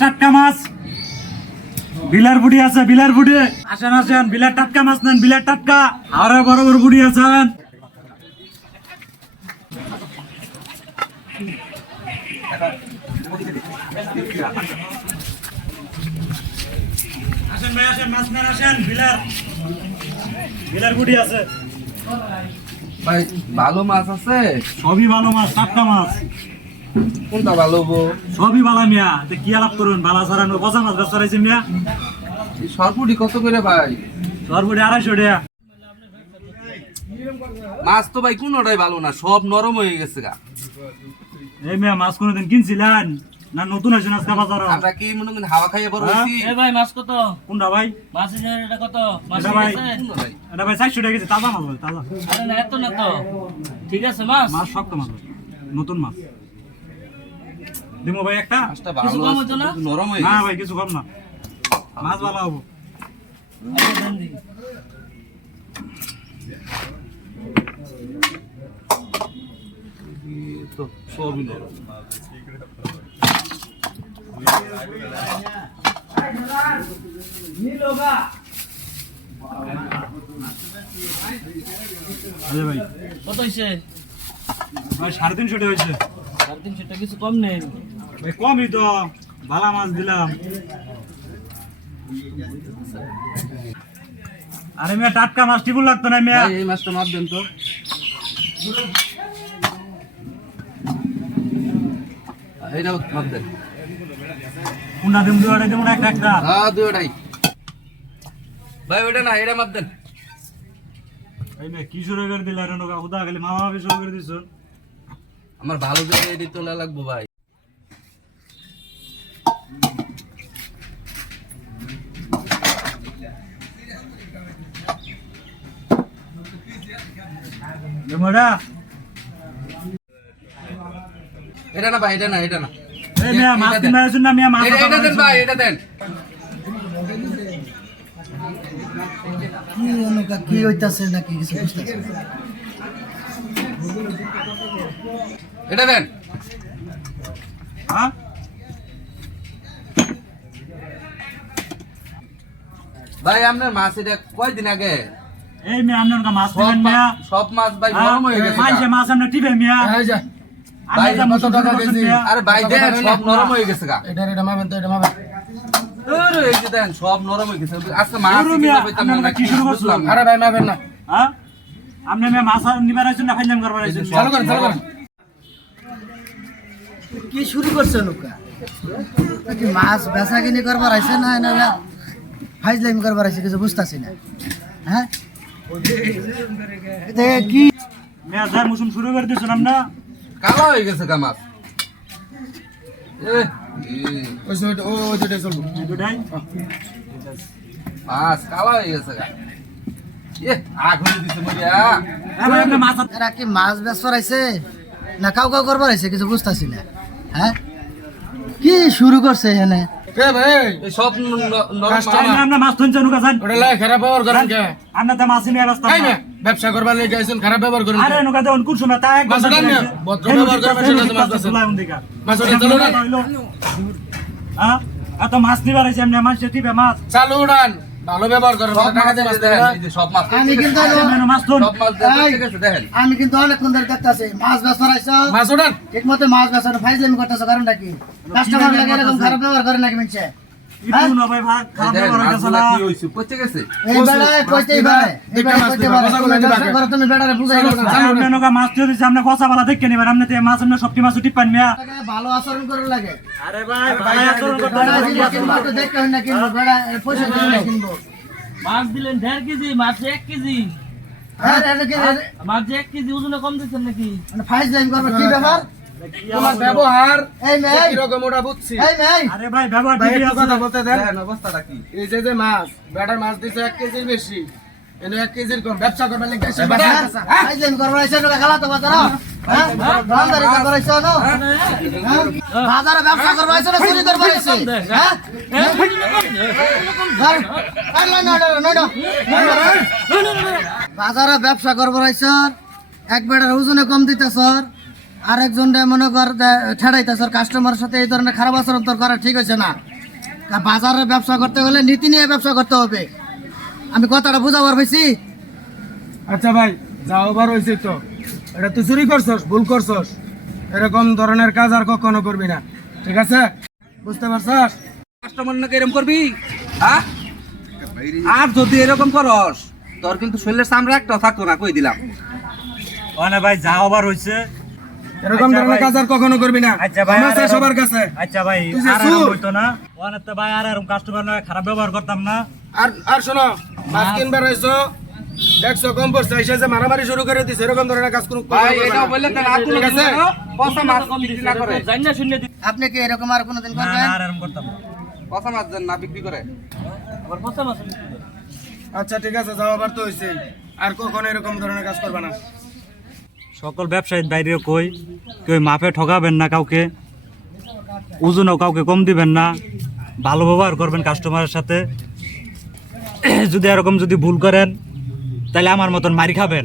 টাটকা মাছ বিলার বুড়ি আছে, বিলার বুড়ি আসেন আসেন, বিলার টাটকা মাছ নেন, বিলার টাটকা। আরে বড় বড় বুড়ি আছেন, আসেন ভাই আসেন, মাছ নেন আসেন, বিলার বিলার বুড়ি আছে ভাই। ভালো মাছ আছে? সবই ভালো মাছ, টাটকা মাছ। কোনটা ভালো গো? সবই ভালো মিয়া, কি আলাপ করুন, ভালো সারানো পচা মাছ ব্যবসা রয়েছে মিয়া। এই সরপুটি কত করে ভাই? সরবুড়ি 250 টাকা। মাছ তো ভাই কোনোটাই ভালো না, সব নরম হয়ে গেছে গা। এই মিয়া মাছ কোনোদিন কিনছিলেন না নতুন আছে আজকে বাজারে? আমরা কি মনে করেন হাওয়া খাইয়ে বড় হইছি? এ ভাই মাছ কত? কোনটা ভাই? মাছের এটা কত? মাছ এটা ঠিক ভাই, আছে? কোনটা ভাই? এটা ভাই 400 টাকা কেজি, তাজা মাছ ভাই, তাজা আরে না এত না তো। ঠিক আছে মাছ? মাছ, শক্ত মাছ ভাই, নতুন মাছ। দিমো ভাই একটা? মাছটা কিছু ভালো কম আছে, হতো না? কিন্তু নরম হয়ে না গেছে। ভাই কিছু কম না, মাছ ভালো হবো। আচ্ছা, দেন দেখি। এই তো সবই নরম। আরে ভাই কত হইছে? ভাই 350 টাকা হয়েছে 350 টাকা, কিছু কম নেই? ভাই, কমই তো, ভালো মাছ দিলাম। আরে মিয়া টাটকা মাছ টিপুল লাগতো না মিয়া। ভাই এই মাছটা মাপ দেন তো। এইটাও মাপ দেন। কোনটা দিম, দুয়ারে দিম না একটা একটা? হ্যাঁ দুইটাই ভাই, ওইটা না, এটা মাপ দেন। এই মিয়া কি শুরু করে দিলা রে নোকা, খুদা খালি মামা মামি শুরু করে দিছ। আমার ভালো করে এডিট তোলা লাগবো ভাই। দেমোডা এটা না ভাই, এটা না, এটা না। এই মিয়া মাছ এটা কিনা দেন। আছেন না মিয়া, মাছ এটা দেন ভাই, এটা দেন। কি অনুকা কি হইতাছে নাকি কিছু বুঝতেছে না। এটা দেন। হ্যাঁ ভাই আপনার মাছ এটা কয়দিন আগে? এই মিয়া আপনার মাছ সব দিবেন মিয়া? সব মাছ ভাই নরম হয়ে গেছে মাইছে গা। মাছ আপনি টিপে মিয়া? এই যা ভাই, আমরা কত টাকা কেজি? আরে ভাই দেন, সব নরম হয়ে গেছে গা। এটা মাবেন তো, এটা মাবেন। আরে এই যে দেন, সব নরম হয়ে গেছে। আজকে মাছ শুরু কিনতে মিয়া, পাইতাম না, আমরা কি কি শুরু বুঝলাম করছিলাম? না। আরে ভাই মাবেন না, হ্যাঁ আপনি মিয়া মাছ নিবার আছেন না ফাইনাল করবার আছেন? চালু করেন চালু করেন। কি শুরু করছে লোকা? কি মাছ বেচা কিনি করবার আইছে না না ফাইজলামি করবার আইছে কিছু বুঝতাছি না। হ্যাঁ এটা কি মিয়া যা মুসুম শুরু করে দিয়েছেন আমরা। কালো হয়ে গেছে গা মাছ। দুটাই মাছ কালো হয়ে গেছে গা। আগ হয়ে দিছে মরিয়া। হ্যাঁ ভাই, আপনি মাছ এরা কি মাছ বেচবার আইছে না কাউ কাউ করবার আইছে কিছু বুঝতাছি না। হ্যাঁ কি শুরু করছে এখানে? এই সব নরম চাই না, আমরা মাছ ধরছেন নুকা যান। খারাপ ব্যবহার করেন কে? আমরা তো মাছ নিয়ে ব্যবস্থা না। ব্যবসা করবার লেগে আইছেন, খারাপ ব্যবহার করেন। আরে নুকা দেন কোন সময় তা একবার মাছ উঠান না, ভদ্র ব্যবহার করেন, সেটা তো মাছ বেচেন। মাছ উঠান, চালু উঠান। হ্যাঁ এত মাছ নিবার আছে এমনি মাছ টিপে মাছ। চালু উড়ান, ভালো ব্যবহার করেন। সব টাকা মাছ দিয়ে দেন, মাছ এই যে সব মাছ আমি কিন্তু মাছ ধরুন। সব মাছ দেন, ঠিক আছে দেখেন। আমি কিন্তু অনেকক্ষণ ধরে দেখতেছি মাছ বেচবার আইছো, মাছ ওঠান। ঠিক মতো মাছ বেচানো ফাইজলামি করতেছো, কারণটা কি? কাস্টমার লাগে এরকম খারাপ ব্যবহার করে নাকি মিনছে? ইটু না ভাই ভাগ এই খারাপ দেখেন, ব্যবহার হইতাছে মাছগুলা না। কি হইছে? পচে গেছে। এই বেড়ায় কইতেই পারে, এই বেড়ায় কইতেই পারে। ব্যবসা করো তুমি বেড়ারে বুঝাই গেছো না। আপনি নুকা মাছ দিয়ে দিছে, আপনি কষা বালা দেখে নিবেন, আপনি তো এই মাছ আপনি সবটি মাছ টিপান মিয়া। ভালো আচরণ করে লাগে। আরে ভাই ভালো আচরণ করতে বেড়ায় হবে। জিনিস কিনবো তো দেখতে হয় না, কিনবো বেড়ায় পয়সা দিয়ে না কিনবো। মাছ দিলেন 1.5 কেজি, মাছ 1 কেজি। হ্যাঁ এটা কি মাছ 1 কেজি ওজনে কম দিচ্ছেন নাকি? মানে ফাইজলামি করবে কি ব্যাপার? তোমার ব্যবহার এই মেয়ে কিরকম ওটা বুঝছি। এই মেয়ে আরে ভাই ব্যবহার ভাই ঠিকই একটু আছে। কথা বলতে দেন। দেখেন অবস্থাটা কি। এই যে মাছ বেটার মাছ দিছে 1 কেজির বেশি, এনে 1 কেজির কম। ব্যবসা করবার লেগে আইছে বেটা। ফাইজলামি করবার আইছো না খালা তো বাজার? হ্যাঁ বাজারে করবার আইছো না? বাজারে ব্যবসা করবার আইছো না চুরি করবার আইছো? হ্যাঁ বাজারে ব্যবসা করবার আইছো, এক বেটার ওজনে কম দিতে স্যার আরেকজন মনে কর ঠেড়াইতে স্যার কাস্টমারের সাথে এই ধরনের খারাপ আচরণ তোর করা ঠিক হয়েছে না বাজারে ব্যবসা করতে হলে নীতি নিয়ে ব্যবসা করতে হবে আমি কথাটা বুঝাবার পাইছি আচ্ছা ভাই যা ওভার হয়েছে তো এটা তুই চুরি করছস ভুল করছস এরকম ধরনের কাজ আর কখনো করবি না ঠিক আছে বুঝতে পারছস কাস্টমার নাকি এরকম করবি হ্যাঁ আর যদি এরকম করস তোর কিন্তু শরীরের সামনে একটা থাকতো না কই দিলাম ওখানে ভাই যা ওভার হয়েছে এরকম আচ্ছা ধরনের ভাই। কাজ আর কখনো করবি না আচ্ছা ভাই আমার আর চাই এরকম- সবার কাছে আচ্ছা ভাই তুই যে আর এরকম চুর। হইতো না ওখানে তো ভাই আর এরকম কাস্টমার খারাপ ব্যবহার করতাম না আর শোনো মাছ কিনবার হয়েছো দেখছো কম পড়ছে এসে যে মারামারি শুরু করে দিছে এরকম ধরনের কাজ কোনো ভাই করবে এটা না। বললে তাহলে আর কোনো ঠিক আছে? পচা মাছ বিক্রি না করে জানি না শূন্য দিই আপনি কি এরকম আর কোনোদিন না করবেন না আর এরকম করতাম না পচা মাছ যেন না বিক্রি করে আবার পচা মাছ বিক্রি করে। আচ্ছা ঠিক আছে যাও আবার তো হয়েছে আর কখনো এরকম ধরনের কাজ করবে না সকল ব্যবসায়ীর বাইরে কই কেউ মাপে ঠকাবেন না কাউকে ওজনও কাউকে কম দিবেন না ভালো ব্যবহার করবেন কাস্টমারের সাথে যদি এরকম যদি ভুল করেন তাহলে আমার মতন মারি খাবেন